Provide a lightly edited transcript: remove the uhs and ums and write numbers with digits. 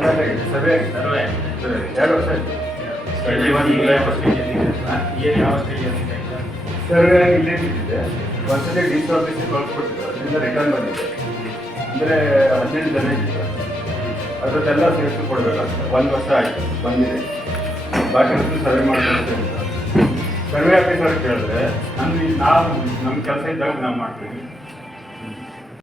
Survey survey 2 ವರ್ಷ ಆಯ್ತು. Survey ಇಲ್ಲೇ ಬಿಟ್ಟಿದೆ. ಒಂದ್ಸತಿ ಡಿ ಸಿ ಆಫೀಸಿಗೆ ಕಳಿಸ್ಕೊಟ್ಟಿದ್ರು, ಅದರಿಂದ ರಿಟರ್ನ್ ಬಂದಿದೆ. ಅಂದರೆ 18 ಜನ ಇತ್ತು, ಅದರದ್ದೆಲ್ಲ ಸೇರಿಸಿ ಕೊಡಬೇಕಾಗ್ತದೆ. 1 ವರ್ಷ ಆಯಿತು ಬಂದಿದೆ, ಬಾಕಿ ಸರ್ವೆ ಮಾಡ್ಕೊಳ್ತೇವೆ ಅಂತ. ಸರ್ವೆ ಆಫೀಸರ್ ಕೇಳಿದ್ರೆ ನಮ್ಗೆ ನಮ್ಮ ಕೆಲಸ ಇದ್ದಾಗ ನಾವು ಮಾಡ್ತೀವಿ,